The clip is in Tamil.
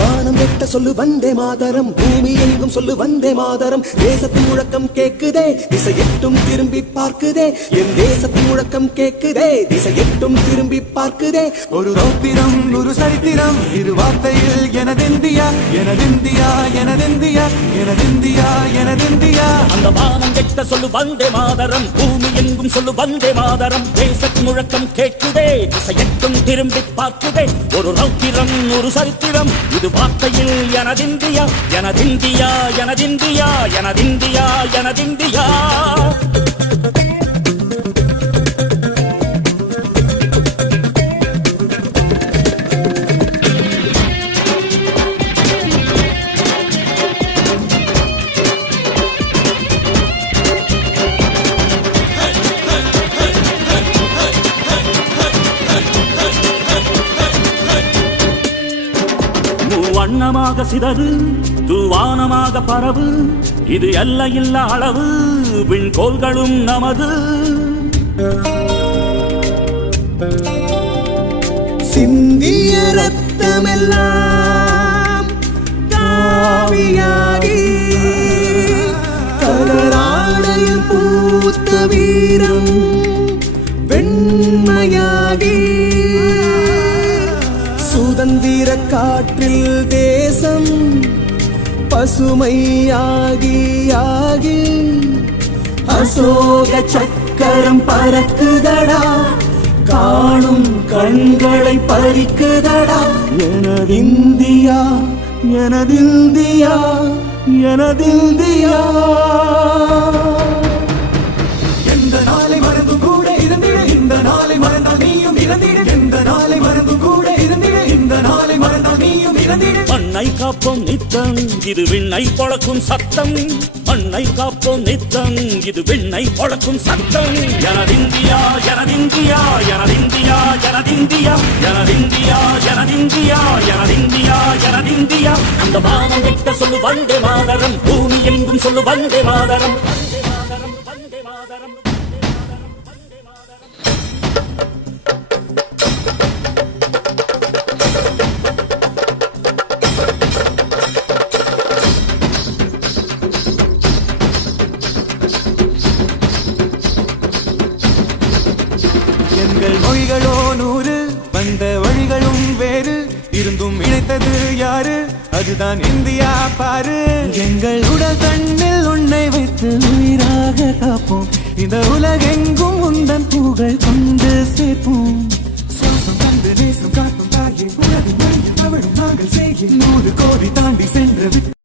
வானம் எட்ட சொல்லு வந்தே மாதரம், பூமி எங்கும் சொல்லு வந்தே மாதரம். தேசத்தின் முழக்கம் கேக்குதே, திசை எட்டும் திரும்பி பார்க்குதே. என் தேசத்தின் முழக்கம் கேக்குதே, திசை எட்டும் திரும்பி பார்க்குதே. ஒரு ரௌத்திரம் ஒரு சரித்திரம் இரு வார்த்தையில் எனதிந்தியா எனதிந்தியா எனதிந்தியா எனதிந்தியா எனதிந்தியா. அந்த வானம் எட்ட சொல்லு வந்தே மாதரம், பூமி எங்கும் சொல்லு வந்தே மாதரம். தேசத்தின் முழக்கம் கேட்குதே, திசை எட்டும் திரும்பி பார்க்குதே. ஒரு ரௌத்திரம் ஒரு சரித்திரம் இது வார்த்தையில் எனதிந்தியா எனதிந்தியா எனதிந்தியா எனதிந்தியா எனதிந்தியா. வண்ணமாக சிதறு தூவானமாக பரவு, இது எல்லையில்லா அளவு விண்கோள்களும் நமது. சிந்திய ரத்தமெல்லாம் காவியாகி, கலராடையில் பூத்த வீரம் வெண்மையாகி, சுதந்திர காற்றில் தேசம் பசுமையாகி ஆகி, அசோக சக்கரம் பறக்குதடா, காணும் கண்களை பறிக்குதடா. எனதிந்தியா எனதிந்தியா எனதிந்தியா. எந்த நாளை மறந்தும் கூட இருந்திட, இந்த நாளை மறந்தால் நீயும் இறந்திட. எந்த நாளை மறந்தும் கூட இருந்திட, இந்த நாளை மறந்தால் நீயும் இறந்திட. மண்ணை காப்போம் நித்தம் இது விண்ணை பொழக்கும் சத்தம், மண்ணை காப்போம் நித்தம் இது விண்ணை பொழக்கும் சத்தம். எனதிந்தியா எனதிந்தியா எனதிந்தியா எனதிந்தியா எனதிந்தியா எனதிந்தியா எனதிந்தியா எனதிந்தியா. அந்த வானம் எட்ட சொல்லு வந்தே மாதரம், பூமி எங்கும் சொல்லு வந்தே மாதரம். வந்தே மாதரம் வந்தே மாதரம். எங்கள் மொழிகளோ 100 வந்த வழிகளும் வேறு, இருந்தும் இணைத்தது யாரு? அதுதான் இந்தியா பாரு. எங்கள் உடல் தன்னில் உன்னை வைத்து உயிராக காப்போம், இந்த உலகெங்கும் உந்தன் புகழ் கொண்டு சேர்ப்போம். சுவாசம் தந்து நேசம் காட்டும் தாயே, உலகின் மொழியில் தமிழும் நாங்கள் செய்ய 100 கோடி தாண்டி சென்று